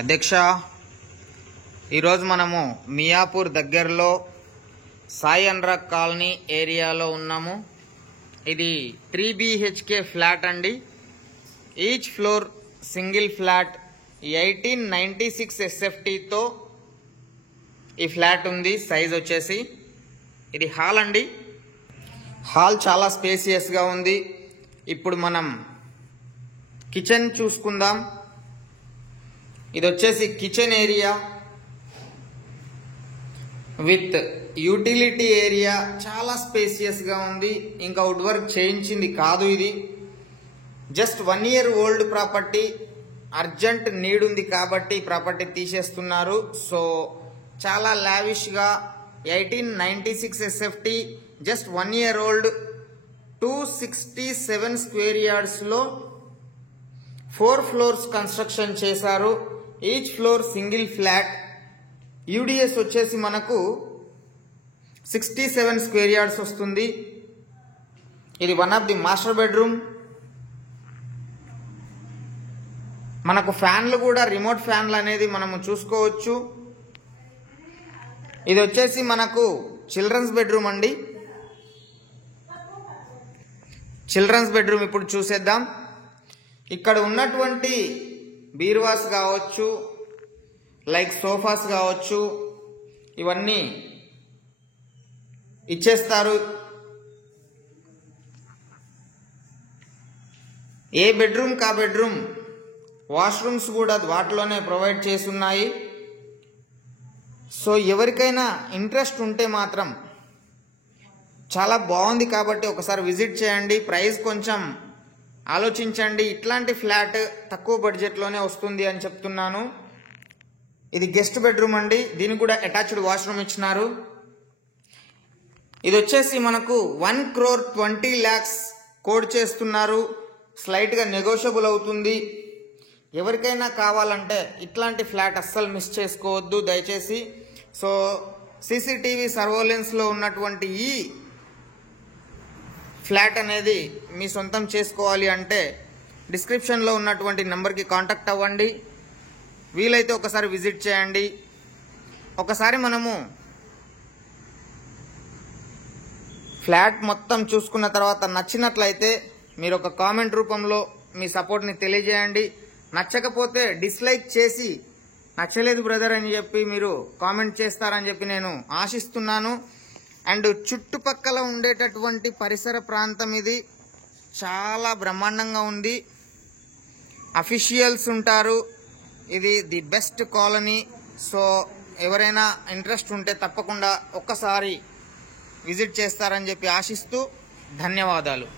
అధ్యక్ష, ఈరోజు మనము మియాపూర్ దగ్గరలో సాయి అనురాగ్ కాలనీ ఏరియాలో ఉన్నాము. ఇది 3 BHK ఫ్లాట్ అండి. ఈచ్ ఫ్లోర్ సింగిల్ ఫ్లాట్ 1896 SFTతో ఈ ఫ్లాట్ ఉంది. సైజ్ వచ్చేసి ఇది హాల్ అండి. హాల్ చాలా స్పేసియస్గా ఉంది. ఇప్పుడు మనం కిచెన్ చూసుకుందాం. ఇది వచ్చేసి kitchen area with utility area. చాలా స్పేసియస్గా ఉంది. ఇంకా వుడ్ వర్క్ చేయించింది కాదు. ఇది just 1 year old property. Urgent need ఉంది కాబట్టి ప్రాపర్టీ తీసేస్తున్నారు. సో చాలా లావిష్గా 1896 SFT, just 1 year old, 267 square yardsలో 4 floors కన్స్ట్రక్షన్ చేశారు. Each floor single flat. UDS వచ్చేసి మనకు 67 square yards వస్తుంది. ఇది one of the master bedroom. మనకు ఫ్యాన్లు కూడా రిమోట్ ఫ్యాన్లు అనేది మనము చూసుకోవచ్చు. ఇది వచ్చేసి మనకు చిల్డ్రన్స్ బెడ్రూమ్ అండి. చిల్డ్రన్స్ బెడ్రూమ్ ఇప్పుడు చూసేద్దాం. ఇక్కడ ఉన్నటువంటి బీరువాస్ కావచ్చు, లైక్ సోఫాస్ కావచ్చు, ఇవన్నీ ఇచ్చేస్తారు. ఏ బెడ్రూమ్ కా బెడ్రూమ్ వాష్రూమ్స్ కూడా వాటిలోనే ప్రొవైడ్ చేసి ఉన్నాయి. సో ఎవరికైనా ఇంట్రెస్ట్ ఉంటే మాత్రం చాలా బాగుంది కాబట్టి ఒకసారి విజిట్ చేయండి. ప్రైస్ కొంచెం ఆలోచించండి. ఇట్లాంటి ఫ్లాట్ తక్కువ బడ్జెట్లోనే వస్తుంది అని చెప్తున్నాను. ఇది గెస్ట్ బెడ్రూమ్ అండి. దీనికి కూడా అటాచ్డ్ వాష్రూమ్ ఇచ్చినారు. ఇది వచ్చేసి మనకు 1,20 lakhs కోడ్ చేస్తున్నారు. స్లైట్గా నెగోషియబుల్ అవుతుంది. ఎవరికైనా కావాలంటే ఇట్లాంటి ఫ్లాట్ అస్సలు మిస్ చేసుకోవద్దు దయచేసి. సో CCTV సర్వేలెన్స్లో ఉన్నటువంటి ఈ ఫ్లాట్ అనేది మీ సొంతం చేసుకోవాలి అంటే డిస్క్రిప్షన్లో ఉన్నటువంటి నెంబర్కి కాంటాక్ట్ అవ్వండి. వీలైతే ఒకసారి విజిట్ చేయండి. ఒకసారి మనము ఫ్లాట్ మొత్తం చూసుకున్న తర్వాత నచ్చినట్లయితే మీరు ఒక కామెంట్ రూపంలో మీ సపోర్ట్ని తెలియజేయండి. నచ్చకపోతే డిస్లైక్ చేసి నచ్చలేదు బ్రదర్ అని చెప్పి మీరు కామెంట్ చేస్తారని చెప్పి నేను ఆశిస్తున్నాను. అండ్ చుట్టుపక్కల ఉండేటటువంటి పరిసర ప్రాంతం ఇది చాలా బ్రహ్మాండంగా ఉంది. అఫీషియల్స్ ఉంటారు. ఇది ది బెస్ట్ కాలనీ. సో ఎవరైనా ఇంట్రెస్ట్ ఉంటే తప్పకుండా ఒక్కసారి విజిట్ చేస్తారని చెప్పి ఆశిస్తూ ధన్యవాదాలు.